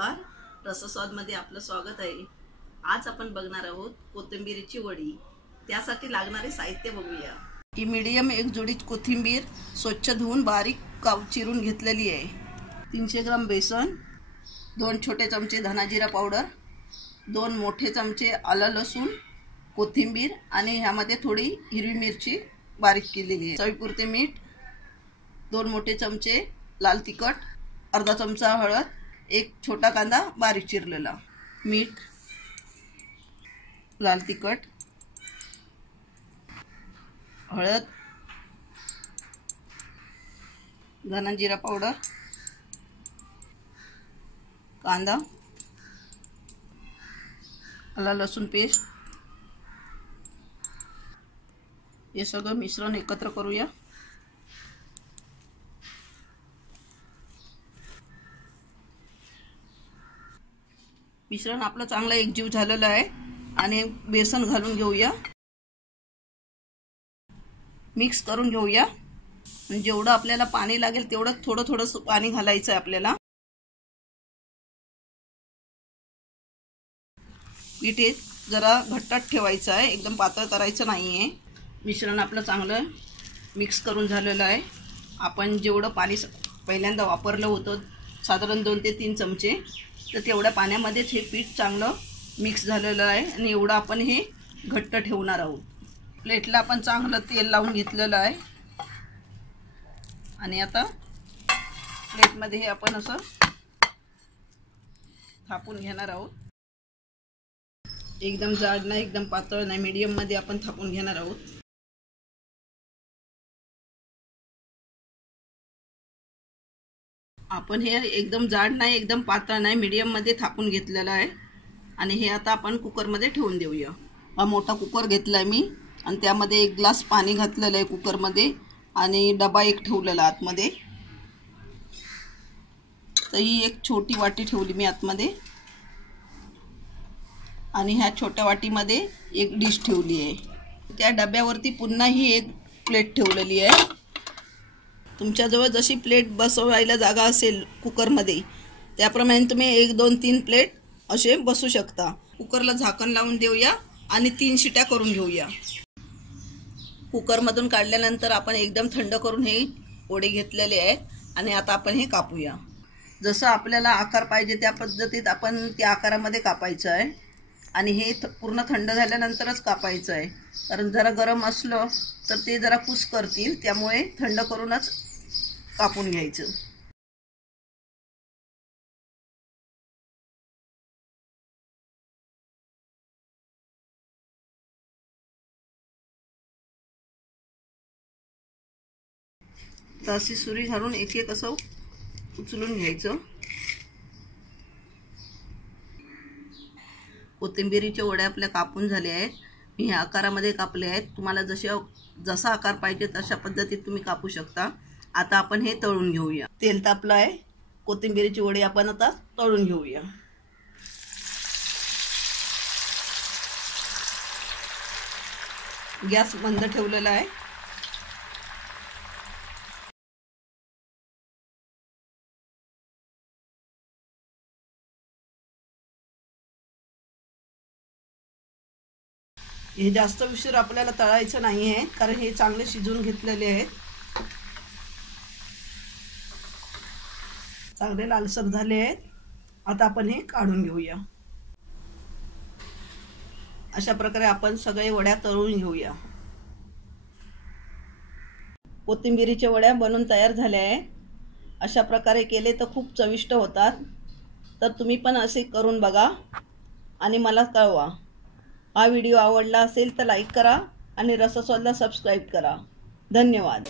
नमस्कार, रसस्वादमध्ये आपलं स्वागत आहे। आज आपण बघणार आहोत कोथिंबीरची वडी। त्यासाठी लागणारे साहित्य बघूया। ही मीडियम एक जोडी कोथिंबीर स्वच्छ धुवून बारीक चिरून घेतलेली आहे। 300 ग्राम बेसन, 2 छोटे चमचे धना जिरा पावडर, 2 मोठे चमचे आलं लसूण कोथिंबीर आणि ह्यामध्ये थोडी हिरवी मिरची बारीक केलेली आहे। चवीपुरते मीठ, 2 मोठे चमचे लाल तिखट, अर्धा चमचा हळद, एक छोटा कांदा बारीक चिरलेला, मीठ, लाल तिखट, हळद, धना जिरा पावडर, कांदा, आलं लसूण पेस्ट, हे सगळं मिश्रण एकत्र करूया। मिश्रण आपलं चांगलं एकजीव झालेलं आहे आणि बेसन घालून घेऊया, मिक्स करून घेऊया। जेवढं आपल्याला पाणी लागेल तेवढं थोडं थोडं पाणी घालायचं आहे आपल्याला। पीठ जरा घट्टट ठेवायचं आहे, एकदम पातळ करायचं नाहीये। मिश्रण आपलं चांगलं मिक्स करून झालेलं आहे। आपण जेवढं पाणी पहिल्यांदा वापरलं होतं साधारण 2 ते 3 चमचे, तर तेवढ्या पाण्यामध्येच हे पीठ चांगलं मिक्स झालेलं आहे आणि एवढं आपण हे घट्ट ठेवणार आहोत। प्लेटला आपण चांगलं तेल लावून घेतलेलं आहे आणि आता प्लेटमध्ये हे आपण असं थापून घेणार आहोत। एकदम जाड नाही, एकदम पातळ नाही, मीडियम मध्ये आपण थापून घेणार आहोत। आपण हे एकदम जाड नाही, एकदम पातळ नाही, मीडियम मध्ये थापून घेतलेलं आहे आणि हे आता आपण कुकर मध्ये ठेवून देऊया। हा मोठा कुकर घेतलाय मी आणि त्यामध्ये 1 ग्लास पाणी घातलेलं आहे कुकर मध्ये आणि डबा एक ठेवलेला आतमध्ये। तर ही एक छोटी वाटी ठेवली मी आतमध्ये आणि ह्या छोट्या वाटीमध्ये एक डिश ठेवली आहे। त्या डब्यावरती पुन्हा ही एक प्लेट ठेवलेली आहे। तुमच्याजवळ जशी प्लेट बसवायला जागा असेल कुकरमध्ये त्याप्रमाणे तुम्ही 1 2 3 प्लेट असे बसू शकता। कुकरला झाकण लावून देऊया आणि 3 शिट्या करून घेऊया। कुकरमधून काढल्यानंतर आपण एकदम थंड करून हे वडे घेतलेले आहेत आणि आता आपण हे कापूया। जसं आपल्याला आकार पाहिजे त्या पद्धतीत आपण त्या आकारामध्ये कापायचं आहे आणि हे पूर्ण थंड झाल्यानंतरच कापायचं आहे, कारण जरा गरम असलं तर ते जरा कुस करतील, त्यामुळे थंड करूनच कापून घ्यायचं। तर अशी सुरी घालून एक एक असं उचलून घ्यायचं। कोथिंबीरीचे वडे आपल्या कापून झाले आहेत। मी ह्या आकारामध्ये कापले आहेत। तुम्हाला जसा आकार पाहिजे तशा पद्धतीत तुम्ही कापू शकता। आता आपण हे तळून घेऊया। तेल तापलं आहे, कोथिंबीरीची वडी आपण आता तळून घेऊया। गॅस बंद ठेवलेला आहे। हे जास्त उशीर आपल्याला तळायचं नाही आहे, कारण हे चांगले शिजून घेतलेले आहेत। चांगले लालसर झाले आहेत। आता आपण हे काढून घेऊया। अशा प्रकारे आपण सगळे वड्या तळून घेऊया। कोथिंबीरीच्या वड्या बनवून तयार झाल्या आहेत। अशा प्रकारे केले तर खूप चविष्ट होतात। तर तुम्ही पण असे करून बघा आणि मला कळवा। हा व्हिडिओ आवडला असेल तर लाईक करा आणि रसस्वादला सबस्क्राईब करा। धन्यवाद।